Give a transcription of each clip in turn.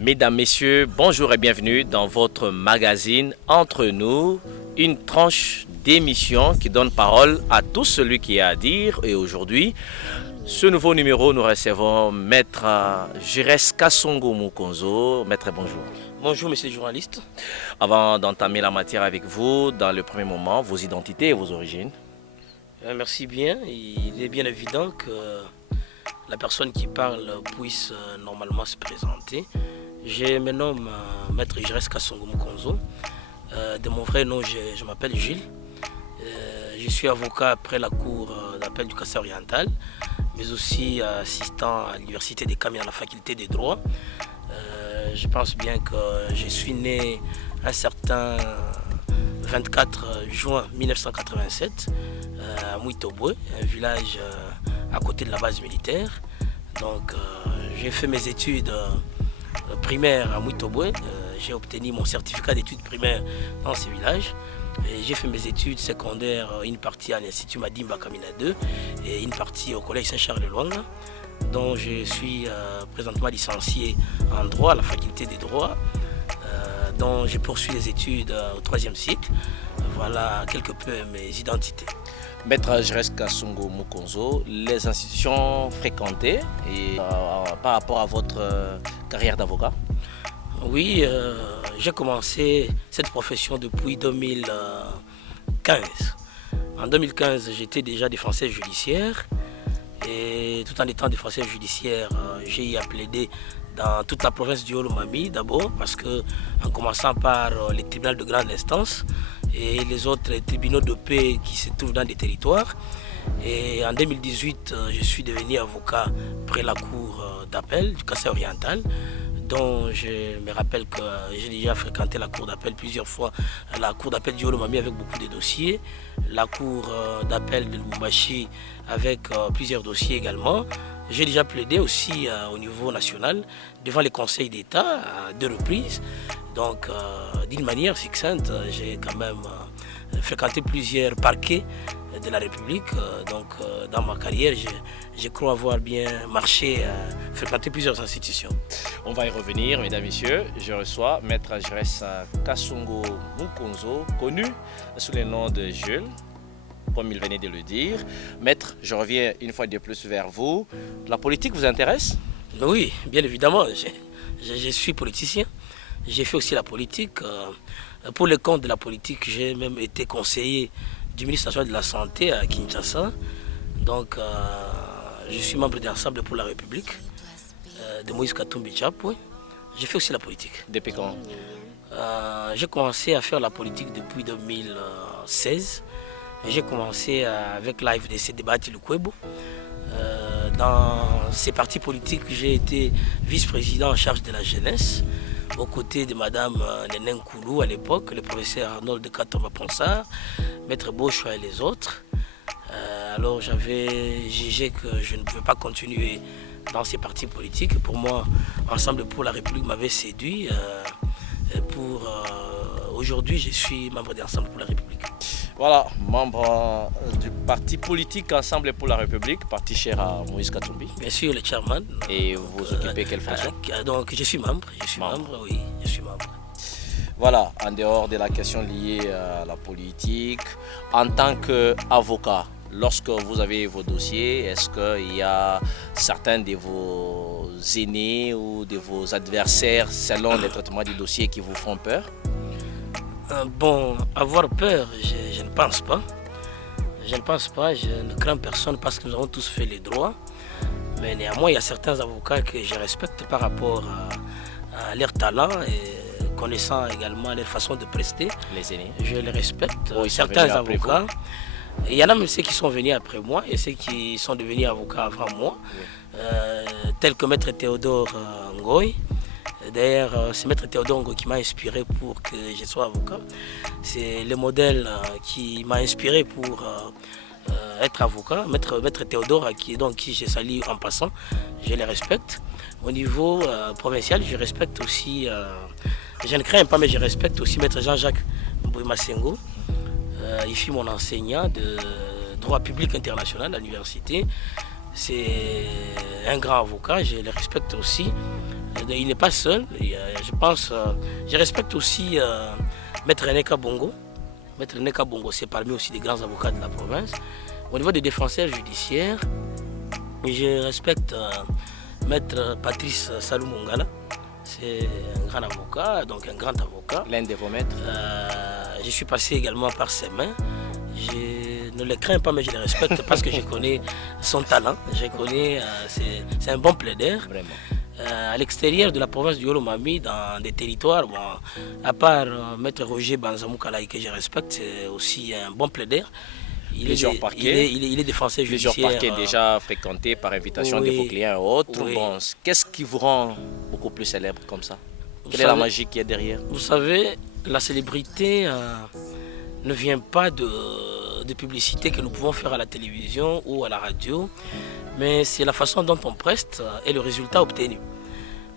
Mesdames, Messieurs, bonjour et bienvenue dans votre magazine Entre nous, une tranche d'émission qui donne parole à tout celui qui a à dire. Et aujourd'hui, ce nouveau numéro, nous recevons Maître Jires Kasongo Mukonzo. Maître, bonjour. Bonjour, monsieur le journaliste. Avant d'entamer la matière avec vous, dans le premier moment, vos identités et vos origines. Merci bien. Il est bien évident que la personne qui parle puisse normalement se présenter. Je me nomme Maître Jires Kasongo Mukonzo. De mon vrai nom, je m'appelle Gilles. Je suis avocat après la cour d'appel du Kassai oriental, mais aussi assistant à l'université de Kami à la faculté des droits. Je pense bien que je suis né un certain 24 juin 1987 à Muitobwe, un village à côté de la base militaire. Donc j'ai fait mes études primaires à Muitobwe. J'ai obtenu mon certificat d'études primaires dans ce village. J'ai fait mes études secondaires, une partie à l'Institut Madimba Kamina 2 et une partie au Collège Saint-Charles-de-Luanga, dont je suis présentement licencié en droit à la faculté des droits, dont je poursuis les études au 3e cycle. Voilà quelque peu mes identités. Maître Jires Kasongo Mukonzo, les institutions fréquentées et par rapport à votre carrière d'avocat? Oui, j'ai commencé cette profession depuis 2015. En 2015, j'étais déjà défenseur judiciaire et tout en étant défenseur judiciaire, j'ai plaidé dans toute la province du Haut-Lomami d'abord parce que en commençant par les tribunaux de grande instance et les autres tribunaux de paix qui se trouvent dans des territoires. Et en 2018, je suis devenu avocat près la cour d'appel du Kassai oriental, dont je me rappelle que j'ai déjà fréquenté la cour d'appel plusieurs fois, la cour d'appel du Haut-Lomami avec beaucoup de dossiers, la cour d'appel de Lubumbashi avec plusieurs dossiers également. J'ai déjà plaidé aussi au niveau national devant les conseils d'État à 2 reprises. Donc d'une manière succincte, j'ai quand même fréquenté plusieurs parquets de la République. Donc dans ma carrière, je crois avoir bien marché, fréquenté plusieurs institutions. On va y revenir, mesdames, messieurs. Je reçois Maître Jires Kasongo Mukonzo, connu sous le nom de Jules, comme il venait de le dire. Maître, je reviens une fois de plus vers vous. La politique vous intéresse? Oui, bien évidemment. Je suis politicien. J'ai fait aussi la politique. Pour le compte de la politique, j'ai même été conseiller du ministre national de la Santé à Kinshasa. Donc, je suis membre d'Ensemble pour la République de Moïse Katumbi Chapwe. J'ai fait aussi la politique. Depuis quand? J'ai commencé à faire la politique depuis 2016. J'ai commencé avec l'AFDC de Bati Lukwebo. Dans ces partis politiques, j'ai été vice-président en charge de la jeunesse, aux côtés de Madame Nénen Koulou à l'époque, le professeur Arnold de Katamba Ponsard, Maître Bochoa et les autres. Alors j'avais jugé que je ne pouvais pas continuer dans ces partis politiques. Pour moi, Ensemble pour la République m'avait séduit. Aujourd'hui, je suis membre d'Ensemble pour la République. Voilà, membre du parti politique Ensemble pour la République, parti cher à Moïse Katumbi. Bien sûr, le chairman. Et vous occupez quelle fonction? Donc je suis membre, oui, je suis membre. Voilà, en dehors de la question liée à la politique, en tant qu'avocat, lorsque vous avez vos dossiers, est-ce qu'il y a certains de vos aînés ou de vos adversaires, selon le traitement du dossier, qui vous font peur? Bon, avoir peur, je ne pense pas. Je ne pense pas, je ne crains personne parce que nous avons tous fait les droits. Mais néanmoins, il y a certains avocats que je respecte par rapport à leur talent et connaissant également leur façon de prester. Les aînés. Je les respecte. Oh, certains avocats. Il y en a même ceux qui sont venus après moi et ceux qui sont devenus avocats avant moi, oui. Tels que Maître Théodore Ngoy. D'ailleurs, c'est Maître Théodore Ngoy qui m'a inspiré pour que je sois avocat. C'est le modèle qui m'a inspiré pour être avocat. Maître Théodore, qui je salue en passant, je les respecte. Au niveau provincial, je respecte aussi, je ne crains pas, mais je respecte aussi Maître Jean-Jacques Mbouimasengo. Il fut mon enseignant de droit public international à l'université. C'est un grand avocat, je le respecte aussi. Il n'est pas seul. Je pense, je respecte aussi Maître René Kabongo. Maître René Kabongo, c'est parmi aussi des grands avocats de la province. Au niveau des défenseurs judiciaires, je respecte Maître Patrice Salou Mongala. C'est un grand avocat, donc un grand avocat. L'un de vos maîtres. Je suis passé également par ses mains. Je ne les crains pas, mais je les respecte parce que je connais son talent. Je connais, c'est un bon plaider. Vraiment. À l'extérieur de la province du Yolo-Mami, dans des territoires, bon, à part Maître Roger Banzamou Kalaï, que je respecte, c'est aussi un bon plaider. Il est défenseur judiciaire. Plusieurs parquets déjà fréquentés par invitation de vos clients et autres. Oui. Bon, qu'est-ce qui vous rend beaucoup plus célèbre comme ça? Quelle est la magie qui est derrière? Vous savez, la célébrité ne vient pas de publicité que nous pouvons faire à la télévision ou à la radio, mais c'est la façon dont on preste et le résultat obtenu.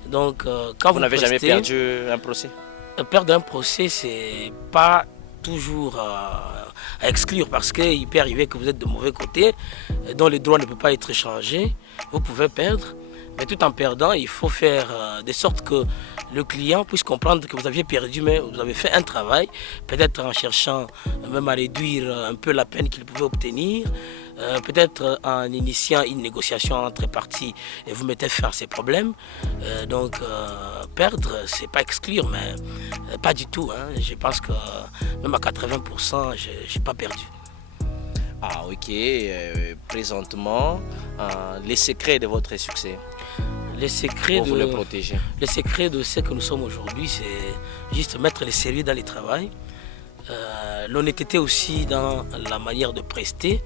Donc, quand vous n'avez jamais perdu un procès? Perdre un procès, c'est pas toujours à exclure parce qu'il peut arriver que vous êtes de mauvais côté, dont le droit ne peut pas être échangé. Vous pouvez perdre, mais tout en perdant, il faut faire de sorte que le client puisse comprendre que vous aviez perdu, mais vous avez fait un travail, peut-être en cherchant même à réduire un peu la peine qu'il pouvait obtenir, peut-être en initiant une négociation entre parties et vous mettez fin à ces problèmes. Donc perdre, c'est pas exclure, mais pas du tout. Hein. Je pense que même à 80%, j'ai pas perdu. Ah ok, présentement, les secrets de votre succès? Les secrets pour vous le protéger. Les secrets de ce que nous sommes aujourd'hui, c'est juste mettre le sérieux dans le travail, l'honnêteté aussi dans la manière de prester,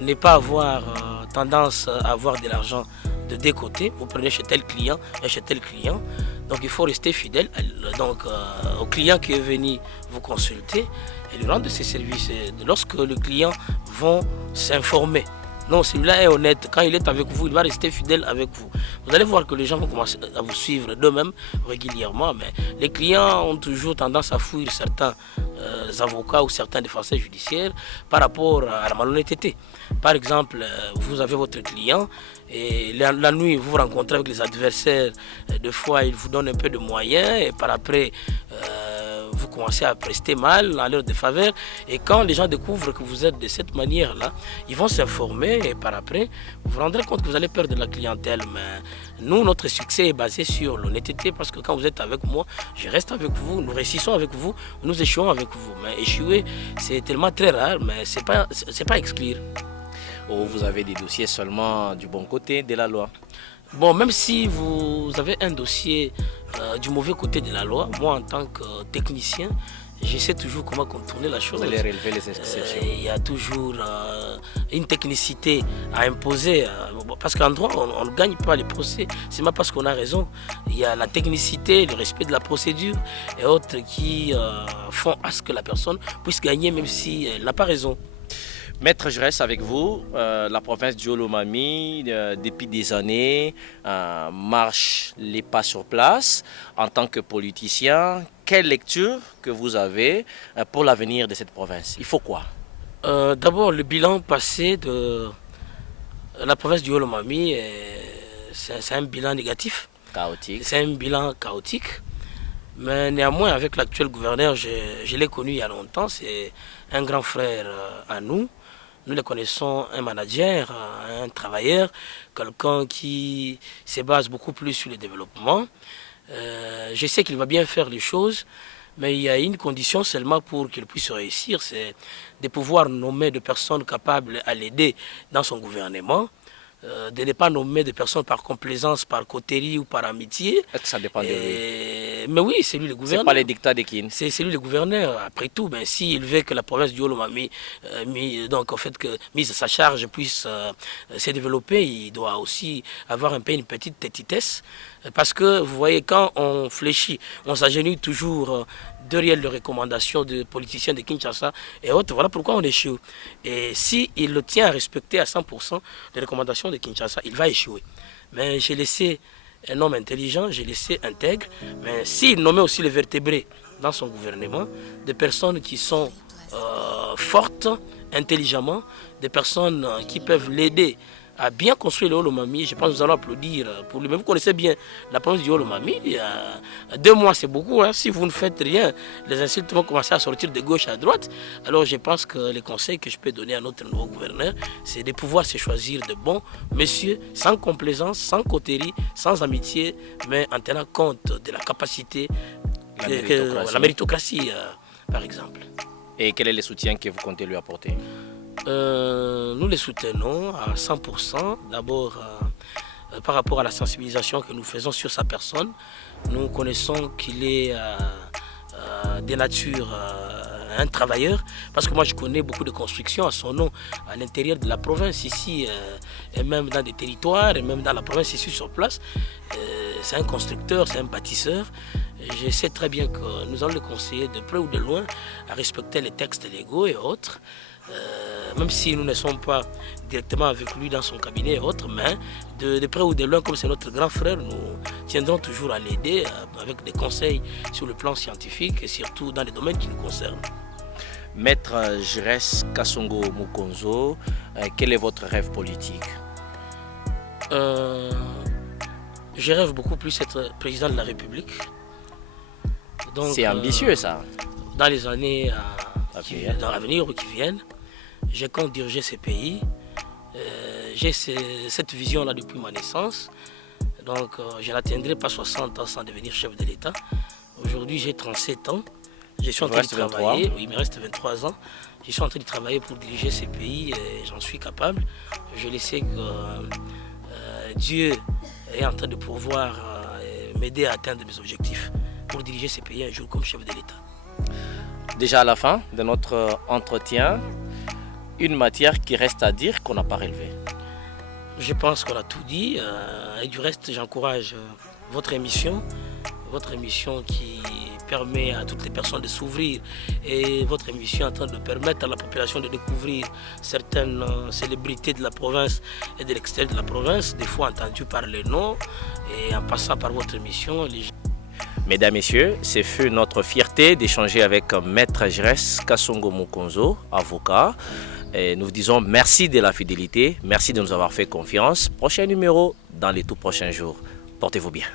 ne pas avoir tendance à avoir de l'argent de deux côtés. Vous prenez chez tel client et chez tel client. Donc il faut rester fidèle au client qui est venu vous consulter et lui rendre ses services. Lorsque le client va s'informer, non, celui-là est honnête. Quand il est avec vous, il va rester fidèle avec vous. Vous allez voir que les gens vont commencer à vous suivre d'eux-mêmes régulièrement. Mais les clients ont toujours tendance à fuir certains avocats ou certains défenseurs judiciaires par rapport à la malhonnêteté. Par exemple, vous avez votre client et la nuit, vous vous rencontrez avec les adversaires. Des fois, ils vous donnent un peu de moyens et par après, vous commencez à prester mal à leur défaveur. Et quand les gens découvrent que vous êtes de cette manière-là, ils vont s'informer et par après, vous vous rendrez compte que vous allez perdre de la clientèle. Mais nous, notre succès est basé sur l'honnêteté parce que quand vous êtes avec moi, je reste avec vous, nous réussissons avec vous, nous échouons avec vous. Mais échouer, c'est tellement très rare, mais c'est pas exclure. Ou vous avez des dossiers seulement du bon côté de la loi? Bon, même si vous avez un dossier du mauvais côté de la loi, moi en tant que technicien, je sais toujours comment contourner la chose. Vous allez relever les exceptions. Il y a toujours une technicité à imposer. Parce qu'en droit, on ne gagne pas les procès. C'est pas parce qu'on a raison. Il y a la technicité, le respect de la procédure et autres qui font à ce que la personne puisse gagner même si elle n'a pas raison. Maître, je reste avec vous. La province du Yolo-Mami, depuis des années, marche les pas sur place. En tant que politicien, quelle lecture que vous avez pour l'avenir de cette province? Il faut quoi? D'abord, le bilan passé de la province du Yolo-Mami, c'est un bilan négatif. Chaotique. C'est un bilan chaotique. Mais néanmoins, avec l'actuel gouverneur, je l'ai connu il y a longtemps. C'est un grand frère à nous. Nous le connaissons, un manager, un travailleur, quelqu'un qui se base beaucoup plus sur le développement. Je sais qu'il va bien faire les choses, mais il y a une condition seulement pour qu'il puisse réussir, c'est de pouvoir nommer des personnes capables à l'aider dans son gouvernement, de ne pas nommer des personnes par complaisance, par coterie ou par amitié. Ça dépend de lui. Mais oui, c'est lui le gouverneur. C'est pas les dictats de qui? C'est lui le gouverneur. Après tout, ben, s'il veut que la province du Yolo-Mami, donc en fait que mise à sa charge puisse se développer, il doit aussi avoir un peu une petite petitesse. Parce que vous voyez, quand on fléchit, on s'agenouille toujours derrière les recommandations de politiciens de Kinshasa et autres. Voilà pourquoi on échoue. Et s'il le tient à respecter à 100% les recommandations de Kinshasa, il va échouer. Mais j'ai laissé un homme intelligent, j'ai laissé intègre. Mais s'il nommait aussi les vertébrés dans son gouvernement, des personnes qui sont fortes intelligemment, des personnes qui peuvent l'aider a bien construit le Holomami. Je pense que nous allons applaudir pour lui. Mais vous connaissez bien la province du Holomami. 2 mois, c'est beaucoup. Hein. Si vous ne faites rien, les insultes vont commencer à sortir de gauche à droite. Alors je pense que les conseils que je peux donner à notre nouveau gouverneur, c'est de pouvoir se choisir de bons messieurs, sans complaisance, sans coterie, sans amitié, mais en tenant compte de la capacité, la méritocratie, par exemple. Et quel est le soutien que vous comptez lui apporter? Nous les soutenons à 100%. D'abord, par rapport à la sensibilisation que nous faisons sur sa personne, nous connaissons qu'il est de nature un travailleur, parce que moi je connais beaucoup de constructions à son nom à l'intérieur de la province ici, et même dans des territoires, et même dans la province ici sur place. C'est un constructeur, c'est un bâtisseur. Je sais très bien que nous allons le conseiller de près ou de loin à respecter les textes légaux et autres. Même si nous ne sommes pas directement avec lui dans son cabinet et autres, mais de près ou de loin, comme c'est notre grand frère, nous tiendrons toujours à l'aider avec des conseils sur le plan scientifique et surtout dans les domaines qui nous concernent. Maître Giresse Kassongo Mukonzo, quel est votre rêve politique? Je rêve beaucoup plus d'être président de la République. C'est ambitieux ça. Dans les années dans l'avenir ou qui viennent, je compte diriger ce pays. J'ai cette vision-là depuis ma naissance. Donc je n'atteindrai pas 60 ans sans devenir chef de l'État. Aujourd'hui j'ai 37 ans. Je suis en train de travailler. Oui, il me reste 23 ans. Je suis en train de travailler pour diriger ce pays et j'en suis capable. Je le sais que Dieu est en train de pouvoir m'aider à atteindre mes objectifs pour diriger ce pays un jour comme chef de l'État. Déjà à la fin de notre entretien, une matière qui reste à dire qu'on n'a pas relevée. Je pense qu'on a tout dit et du reste j'encourage votre émission qui permet à toutes les personnes de s'ouvrir et votre émission est en train de permettre à la population de découvrir certaines célébrités de la province et de l'extérieur de la province, des fois entendues par les noms et en passant par votre émission. Mesdames, Messieurs, ce fut notre fierté d'échanger avec Maître Giresse Kassongo Mukonzo, avocat. Et nous vous disons merci de la fidélité, merci de nous avoir fait confiance. Prochain numéro dans les tout prochains jours. Portez-vous bien.